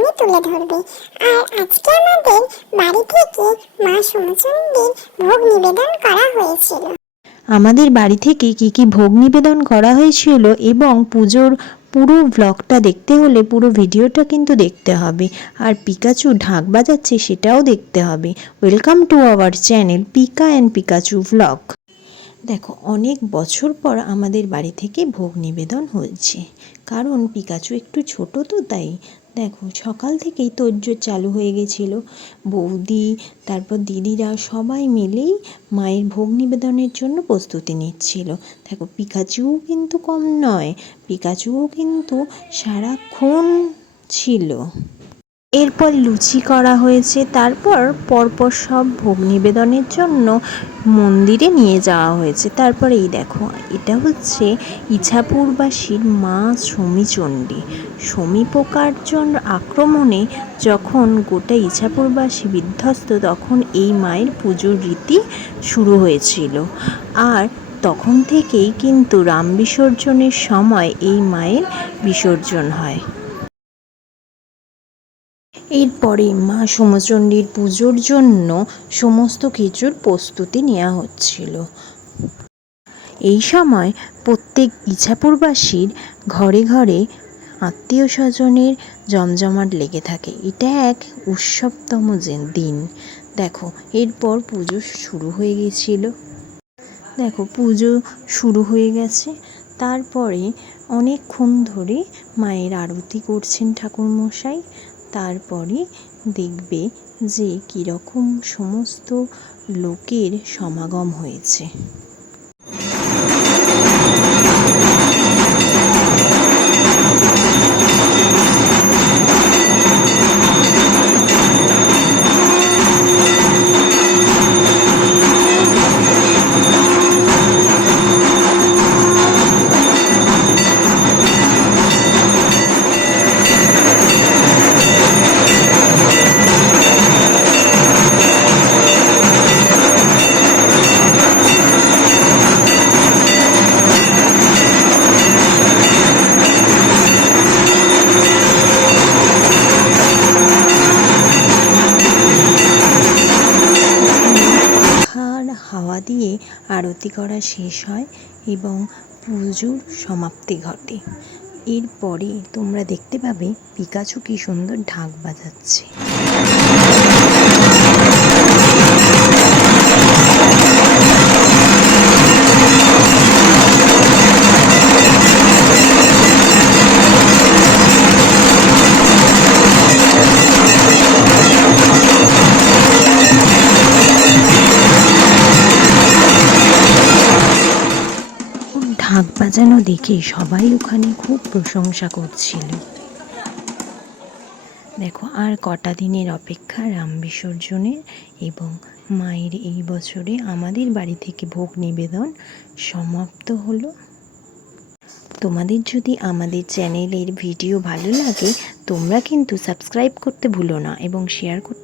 সামনে তুলে ধরবে। আর আজকে আমাদের বাড়ি থেকে মা ভোগ নিবেদন করা হয়েছিল। আমাদের বাড়ি থেকে কি কি ভোগ নিবেদন করা হয়েছিল এবং পুজোর পুরো ব্লগটা দেখতে হলে পুরো ভিডিওটা কিন্তু দেখতে হবে। আর পিকাচু ঢাক বাজাচ্ছে সেটাও দেখতে হবে। Welcome to our channel Pika and Pikachu blog দেখো, অনেক বছর পর আমাদের বাড়ি থেকে ভোগ নিবেদন হয়েছে। কারণ পিকাচু একটু ছোট তো তাই। দেখো, সকাল থেকেই তোড়জোড় চালু হয়ে গেছিল। বৌদি, তারপর দিদিরা সবাই মিলেই মায়ের ভোগ নিবেদনের জন্য প্রস্তুতি নিচ্ছিল। দেখো, পিকাচুও কিন্তু কম নয়, পিকাচুও কিন্তু সারাক্ষণ ছিল। এরপর লুচি করা হয়েছে। তারপর পরপর সব ভোগ নিবেদনের জন্য মন্দিরে নিয়ে যাওয়া হয়েছে। তারপর এই দেখো, এটা হচ্ছে ইছাপুরবাসীর মা সমীচণ্ডী সমী পোকার জন্য আক্রমণে যখন গোটা ইছাপুরবাসী বিধ্বস্ত, তখন এই মায়ের পুজোর রীতি শুরু হয়েছিল। আর তখন থেকেই কিন্তু রাম বিসর্জনের সময় এই মায়ের বিসর্জন হয়। এরপরে মা সোমচণ্ডীর পুজোর জন্য সমস্ত কিছুর প্রস্তুতি নেওয়া হচ্ছিল। এই সময় প্রত্যেক ইছাপুরবাসীর ঘরে ঘরে আত্মীয় স্বজনের জমজমাট লেগে থাকে। এটা এক উৎসবতম দিন। দেখো, এরপর পুজো শুরু হয়ে গেছিল। দেখো, পুজো শুরু হয়ে গেছে। তারপরে অনেকক্ষণ ধরে মায়ের আরতি করছেন ঠাকুরমশাই। তারপরে দেখবে যে কীরকম সমস্ত লোকের সমাগম হয়েছে। দিয়ে আরতি করা শেষ হয় এবং পুজোর সমাপ্তি ঘটে। এরপরে তোমরা দেখতে পাবে পিকাছু কি সুন্দর ঢাক বাজাচ্ছে। ঢাক বাজানো দেখে সবাই ওখানে খুব প্রশংসা করছিল। দেখো, আর কটা দিনের অপেক্ষা রাম বিসর্জনের এবং মায়ের এই বছরে আমাদের বাড়ি থেকে ভোগ নিবেদন সমাপ্ত হলো। তোমাদের যদি আমাদের চ্যানেলের ভিডিও ভালো লাগে, তোমরা কিন্তু সাবস্ক্রাইব করতে ভুলো না এবং শেয়ার করতে